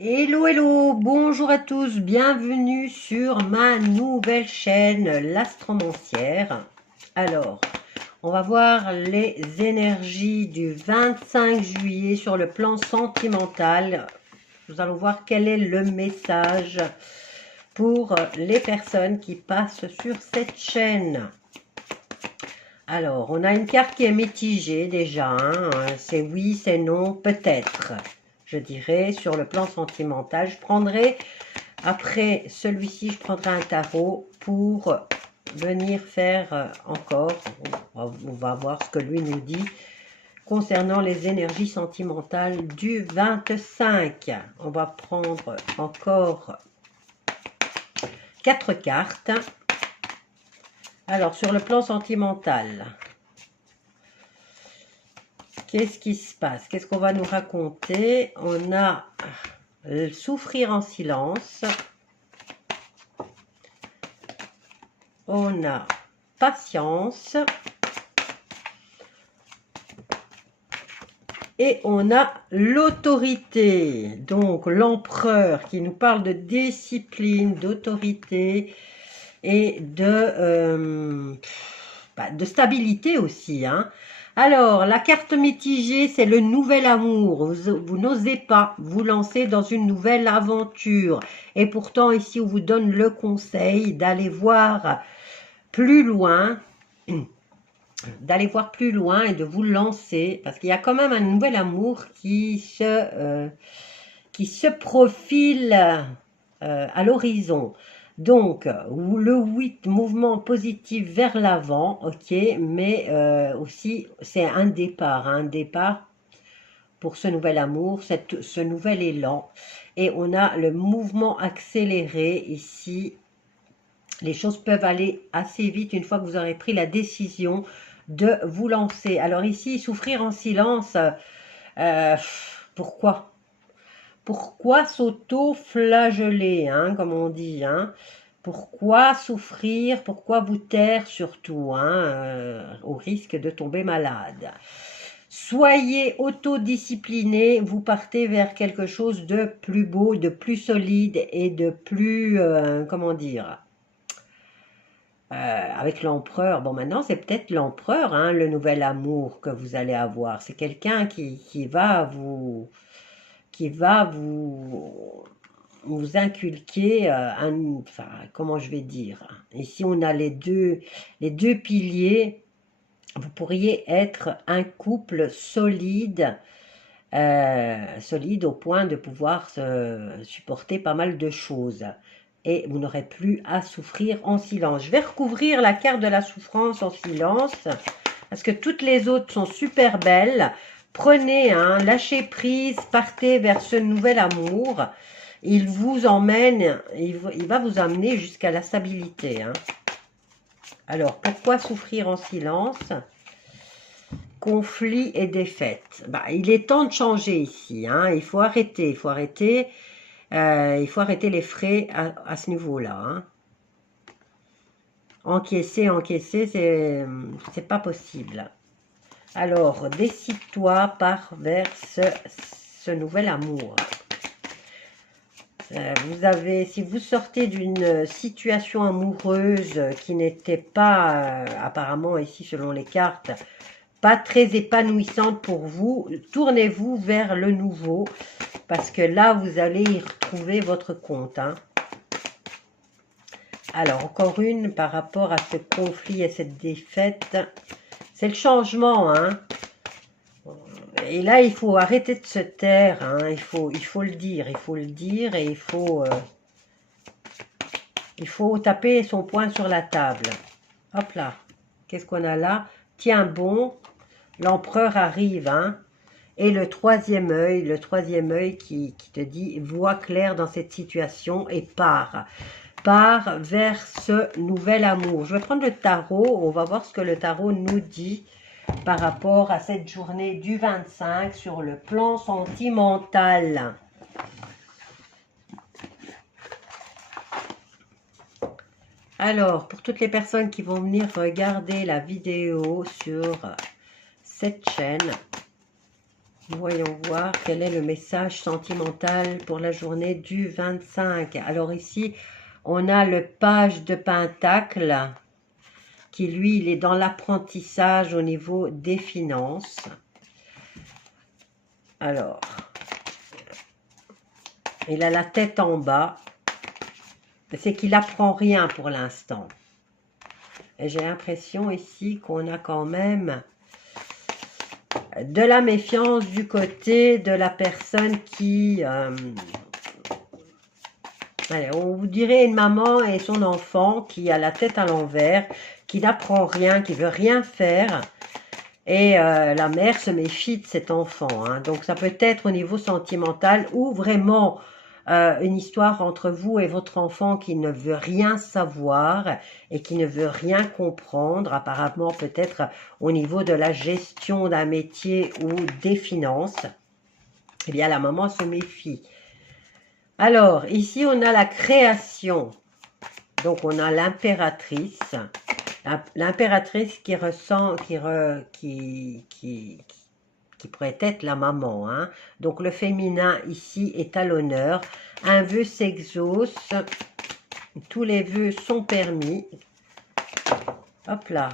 Hello, hello, bonjour à tous, bienvenue sur ma nouvelle chaîne, l'Astromancière. Alors, on va voir les énergies du 25 juillet sur le plan sentimental. Nous allons voir quel est le message pour les personnes qui passent sur cette chaîne. Alors, on a une carte qui est mitigée déjà, hein. C'est oui, c'est non, peut-être. Je dirais, sur le plan sentimental, je prendrai, après celui-ci, je prendrai un tarot pour venir faire encore, on va voir ce que lui nous dit, concernant les énergies sentimentales du 25. On va prendre encore 4 cartes. Alors, sur le plan sentimental, qu'est-ce qui se passe? Qu'est-ce qu'on va nous raconter? On a souffrir en silence. On a patience. Et on a l'autorité. Donc l'empereur qui nous parle de discipline, d'autorité et de stabilité aussi, hein. Alors, la carte mitigée, c'est le nouvel amour. Vous n'osez pas vous lancer dans une nouvelle aventure. Et pourtant, ici, on vous donne le conseil d'aller voir plus loin, et de vous lancer. Parce qu'il y a quand même un nouvel amour qui se profile à l'horizon. Donc, le 8, mouvement positif vers l'avant, ok, mais aussi c'est un départ pour ce nouvel amour, ce nouvel élan. Et on a le mouvement accéléré ici. Les choses peuvent aller assez vite une fois que vous aurez pris la décision de vous lancer. Alors ici, souffrir en silence, pourquoi ? Pourquoi s'auto-flageller, hein, comme on dit, hein? Pourquoi souffrir? Pourquoi vous taire surtout, hein, au risque de tomber malade? Soyez autodiscipliné, vous partez vers quelque chose de plus beau, de plus solide et de plus, comment dire, avec l'empereur. Bon, maintenant, c'est peut-être l'empereur, hein, le nouvel amour que vous allez avoir. C'est quelqu'un qui va vous inculquer enfin, comment je vais dire. Ici, on a les deux piliers. Vous pourriez être un couple solide, solide au point de pouvoir supporter pas mal de choses. Et vous n'aurez plus à souffrir en silence. Je vais recouvrir la carte de la souffrance en silence, parce que toutes les autres sont super belles. Prenez, hein, lâchez prise, partez vers ce nouvel amour. Il vous emmène, il va vous amener jusqu'à la stabilité, hein. Alors, pourquoi souffrir en silence? Conflit et défaite. Bah, il est temps de changer ici, hein. Il faut arrêter, les frais à ce niveau-là, hein. Encaisser, c'est pas possible. Alors, décide-toi, pars vers ce nouvel amour. Si vous sortez d'une situation amoureuse qui n'était pas, apparemment ici selon les cartes, pas très épanouissante pour vous, tournez-vous vers le nouveau, parce que là, vous allez y retrouver votre compte, hein. Alors, encore une par rapport à ce conflit et cette défaite, c'est le changement, hein. Et là, il faut arrêter de se taire, hein. Il faut le dire, et il faut taper son poing sur la table. Hop là, qu'est-ce qu'on a là? Tiens bon, l'empereur arrive, hein. Et le troisième œil qui te dit, vois clair dans cette situation et pars vers ce nouvel amour. Je vais prendre le tarot, on va voir ce que le tarot nous dit par rapport à cette journée du 25 sur le plan sentimental. Alors, pour toutes les personnes qui vont venir regarder la vidéo sur cette chaîne, Voyons voir quel est le message sentimental pour la journée du 25. Alors ici, on a le page de Pentacle qui, lui, il est dans l'apprentissage au niveau des finances. Alors, il a la tête en bas. C'est qu'il n'apprend rien pour l'instant. Et j'ai l'impression ici qu'on a quand même de la méfiance du côté de la personne qui... allez, on vous dirait une maman et son enfant qui a la tête à l'envers, qui n'apprend rien, qui veut rien faire. Et la mère se méfie de cet enfant. Hein. Donc ça peut être au niveau sentimental ou vraiment une histoire entre vous et votre enfant qui ne veut rien savoir et qui ne veut rien comprendre. Apparemment peut-être au niveau de la gestion d'un métier ou des finances. Eh bien la maman se méfie. Alors ici on a la création. Donc on a l'impératrice. L'impératrice qui ressent, qui pourrait être la maman. Hein. Donc le féminin ici est à l'honneur. Un vœu s'exauce. Tous les vœux sont permis. Hop là.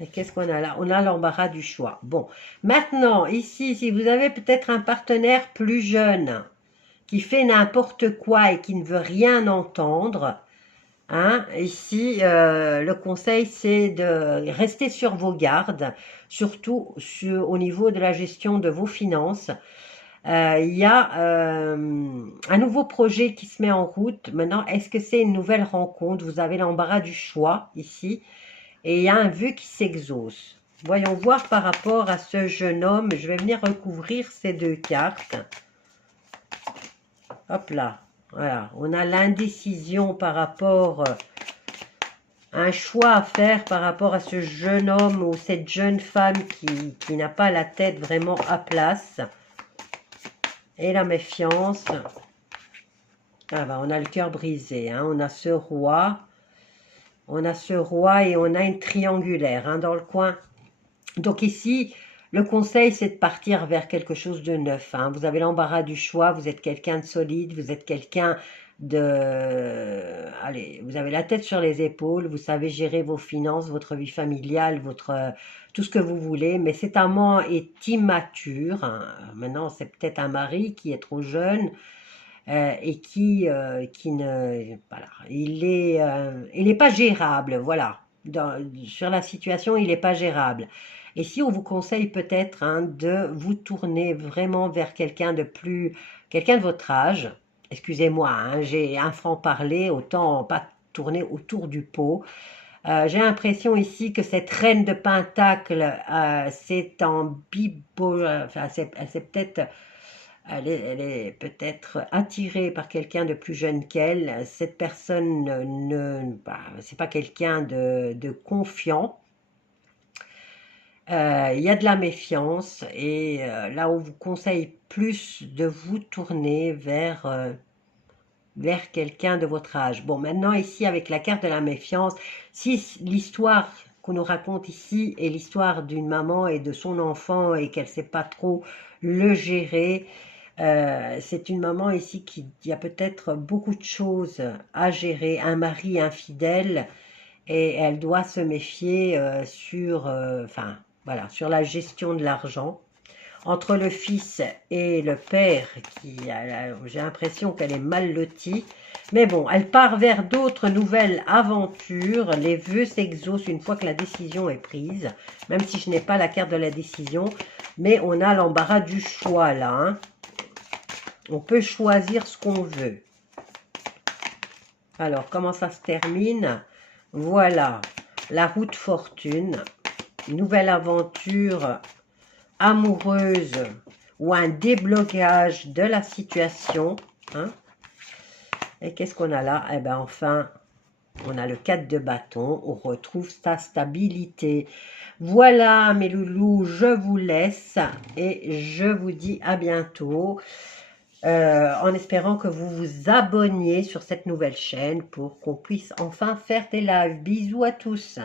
Et qu'est-ce qu'on a là? On a l'embarras du choix. Bon. Maintenant, ici, si vous avez peut-être un partenaire plus jeune qui fait n'importe quoi et qui ne veut rien entendre... Hein, ici, le conseil, c'est de rester sur vos gardes, surtout au niveau de la gestion de vos finances. Il y a un nouveau projet qui se met en route. Maintenant, est-ce que c'est une nouvelle rencontre? Vous avez l'embarras du choix ici. Et il y a un vœu qui s'exauce. Voyons voir par rapport à ce jeune homme. Je vais venir recouvrir ces deux cartes. Hop là. Voilà, on a l'indécision par rapport à un choix à faire par rapport à ce jeune homme ou cette jeune femme qui n'a pas la tête vraiment à place. Et la méfiance. Ah ben, on a le cœur brisé, hein. On a ce roi. On a ce roi et on a une triangulaire hein, dans le coin. Donc ici... Le conseil, c'est de partir vers quelque chose de neuf. Hein. Vous avez l'embarras du choix, vous êtes quelqu'un de solide, vous êtes quelqu'un de... Allez, vous avez la tête sur les épaules, vous savez gérer vos finances, votre vie familiale, tout ce que vous voulez. Mais cet amant est immature. Hein. Maintenant, c'est peut-être un mari qui est trop jeune et qui ne... Voilà, il n'est pas gérable, voilà. Sur la situation, il n'est pas gérable. Et si on vous conseille peut-être hein, de vous tourner vraiment vers quelqu'un de votre âge, excusez-moi, hein, j'ai un franc-parler, autant pas tourner autour du pot. J'ai l'impression ici que cette reine de Pentacle, c'est en enfin, elle est peut-être attirée par quelqu'un de plus jeune qu'elle. Cette personne, c'est pas quelqu'un de confiant. Il y a de la méfiance et là on vous conseille plus de vous tourner vers quelqu'un de votre âge. Bon, maintenant ici avec la carte de la méfiance, si l'histoire qu'on nous raconte ici est l'histoire d'une maman et de son enfant et qu'elle ne sait pas trop le gérer, c'est une maman ici qui a peut-être beaucoup de choses à gérer, un mari infidèle et elle doit se méfier voilà, sur la gestion de l'argent. Entre le fils et le père, j'ai l'impression qu'elle est mal lotie. Mais bon, elle part vers d'autres nouvelles aventures. Les vœux s'exaucent une fois que la décision est prise. Même si je n'ai pas la carte de la décision. Mais on a l'embarras du choix là. Hein. On peut choisir ce qu'on veut. Alors, comment ça se termine? Voilà, la route fortune. Nouvelle aventure amoureuse ou un déblocage de la situation. Hein. Et qu'est-ce qu'on a là? Eh bien, enfin, on a le 4 de bâton. On retrouve sa stabilité. Voilà, mes loulous, je vous laisse et je vous dis à bientôt. En espérant que vous vous abonniez sur cette nouvelle chaîne pour qu'on puisse enfin faire des lives. Bisous à tous.